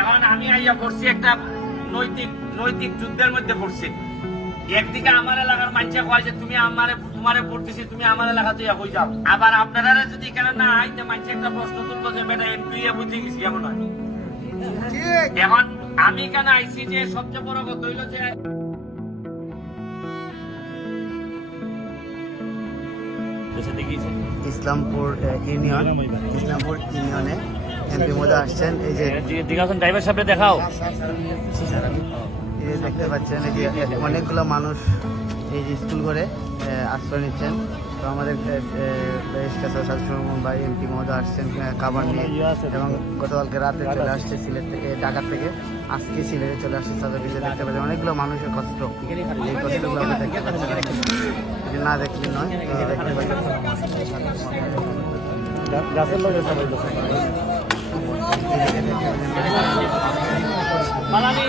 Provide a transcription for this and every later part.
এখন আমি আইয়া পড়ছি একটা নৈতিক নৈতিক যুদ্ধের মধ্যে পড়ছি। একদিকে আমার এলাকার মানুষে কয় যে তুমি আমারে তোমারে পড়তেছি তুমি আমার এলাকাতে হয়ে যাও। আবার আপনারা যদি এখানে না আইতে মানুষ একটা প্রশ্ন তুলবো যে বেটা এমপি বুঝে গেছি এমন হয় এখন আমি কেন আইছি যে সবচেয়ে বড় কথা হইল যে ইসলামপুর ইউনিয়ন ইসলামপুর ইউনিয়নে এমপি মোদা আসছেন এই যে ড্রাইভার সাহেব দেখাও। এই যে দেখতে পাচ্ছেন এই যে অনেকগুলো মানুষ এই যে স্কুল করে আশ্রয় নিচ্ছেন। তো আমাদের ভাই এমপি মহোদয় আসছেন কাবার নিয়ে। এবং গতকালকে রাতে চলে আসছে সিলেট থেকে ঢাকা থেকে। আজকে সিলেটে চলে আসছে সাদা বিজে দেখতে পাচ্ছেন। অনেকগুলো মানুষের কষ্ট। এই কষ্টগুলো আমরা দেখতে পাচ্ছি। না দেখলে নয় দেখতে পাচ্ছেন। Malani.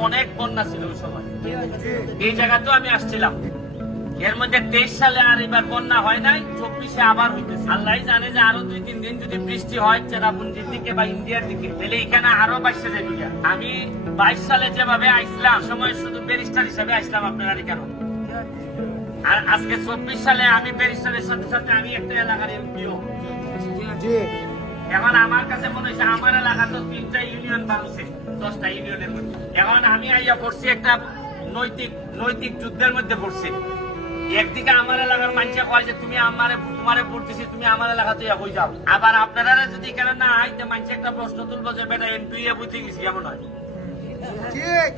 অনেক বন্যা এই আমি আসছিলাম মধ্যে তেইশ সালে আর এবার হয় নাই চব্বিশে আবার হইতেছে আল্লাহ জানে যে আরও দুই তিন দিন যদি বৃষ্টি হয় চেরাপুঞ্জির দিকে বা ইন্ডিয়ার দিকে তাহলে এখানে আরও বাইশে যাবে আমি বাইশ সালে যেভাবে আইসলাম সময় শুধু ব্যারিস্টার হিসেবে আইসলাম আপনারা কেন আর আজকে চব্বিশ সালে আমি ব্যারিস্টারের সাথে সাথে আমি একটা এলাকার এমপিও এখন আমার কাছে মনে হচ্ছে আমার এলাকা তো তিনটা ইউনিয়ন বাড়ছে দশটা ইউনিয়নের মধ্যে। এখন আমি আইয়া পড়ছি একটা নৈতিক নৈতিক যুদ্ধের মধ্যে পড়ছি। একদিকে আমার এলাকার মানুষে কয় যে তুমি আমারে তোমারে পড়তেছি তুমি আমার এলাকাতে হয়ে যাও। আবার আপনারা যদি এখানে না আইতে মানুষ একটা প্রশ্ন তুলবো যে বেটা এমপি বুঝে গেছি কেমন হয়?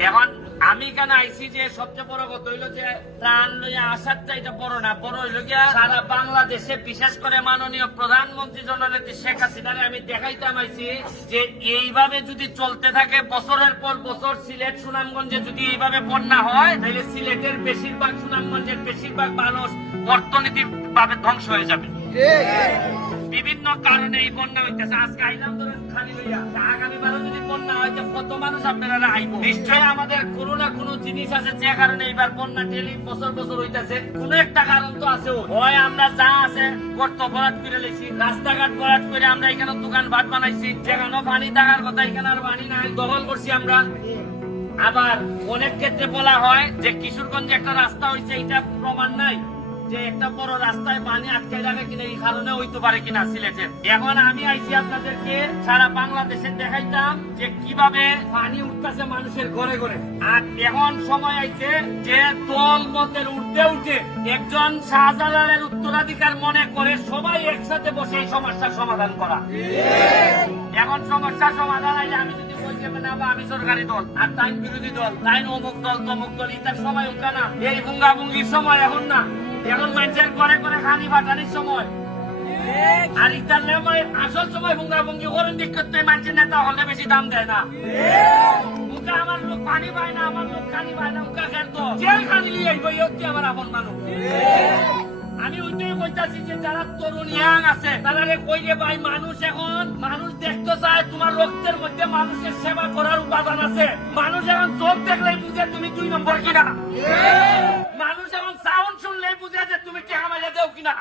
এখন আমি কেন আইসি যে সবচেয়ে বড় কথা হইল যে প্রাণ লইয়া আসারটা এটা বড় না, বড় হইল গিয়া সারা বাংলাদেশে বিশেষ করে মাননীয় প্রধানমন্ত্রী জননেত্রী শেখ হাসিনারে আমি দেখাইতাম আইছি যে এইভাবে যদি চলতে থাকে, বছরের পর বছর সিলেট সুনামগঞ্জে যদি এইভাবে বন্যা হয় তাহলে সিলেটের বেশিরভাগ সুনামগঞ্জের বেশিরভাগ মানুষ অর্থনৈতিক ভাবে ধ্বংস হয়ে যাবে। বিভিন্ন কারণে এই বন্যা হইতেছে। আজকে আইলাম ধরেন খালি হইয়া। যদি বন্যা হয় কত মানুষ আপনারা আইব? আমাদের কোনো না কোনো জিনিস আছে যে কারণে বন্যা ডেলি বছর বছর হইতেছে। একটা কারণ তো আছে হয় আমরা যা আছে, গর্ত ভরাট করে লেছি, রাস্তাঘাট ভরাট করে আমরা এখানে দোকান ভাট বানাইছি। যেখানে পানি থাকার কথা, এখানে আর পানি নাই। দখল করছি আমরা। আবার অনেক ক্ষেত্রে বলা হয় যে কিশোরগঞ্জে একটা রাস্তা হয়েছে এটা প্রমাণ নাই। যে একটা বড় রাস্তায় পানি আটকে যাবে কিনা এই কারণে হইতে পারে কিনা সিলেটের। এখন আমি আইছি আপনাদেরকে সারা বাংলাদেশে দেখাইতাম যে কীভাবে পানি উঠতেছে মানুষের ঘরে ঘরে। আর এখন সময় আইছে যে দল মতের উঠতে উঠে একজন শাহজালালের উত্তরাধিকার মনে করে সবাই একসাথে বসে এই সমস্যার সমাধান করা। এখন সমস্যার সমাধান আইলে আমি যদি আমি সরকারি দল, আর তাই বিরোধী দল তাই অমুক দল, তমুক দল, ইতার সময় উঠা না। এই ভুঙ্গা ভুঙ্গির সময় এখন না। এখন মানুষের করে করে খানি ফাটানির সময়। আর ইতার আসল সময় ভুঙ্গা ভুঙ্গি করেন দিক করতে মানুষের নেতা হলে বেশি দাম দেয় না। আমার লোক পানি পায় না আমার লোক খানি পায় না খানি লিয়ে আইব আমার আপন মানুষ। আমি ওইটাই কইতাছি যে যারা তরুণ ইয়াং আছে তারা কই যে ভাই মানুষ এখন মানুষ দেখতে চায় তোমার রক্তের মধ্যে মানুষের সেবা করার উপাদান আছে। মানুষ এখন চোখ দেখলেই বুঝে তুমি দুই নম্বর কিনা। মানুষ এখন কিনা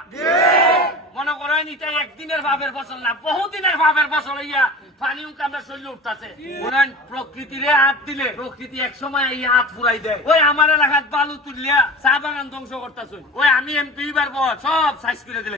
মনে করেন এটা একদিনের ভাবের ফসল না, বহুদিনের ভাবের ফসল ইয়া পানি আমরা শরীরে উঠতেছে। বলেন প্রকৃতির হাত দিলে, প্রকৃতি এক সময় এই হাত ফুরাই দেয়। ওই আমার এলাকাত বালু তুললিয়া চা বাগান ধ্বংস করতেছে। ওই আমি এমপি বার সব সাইজ করে দিলে।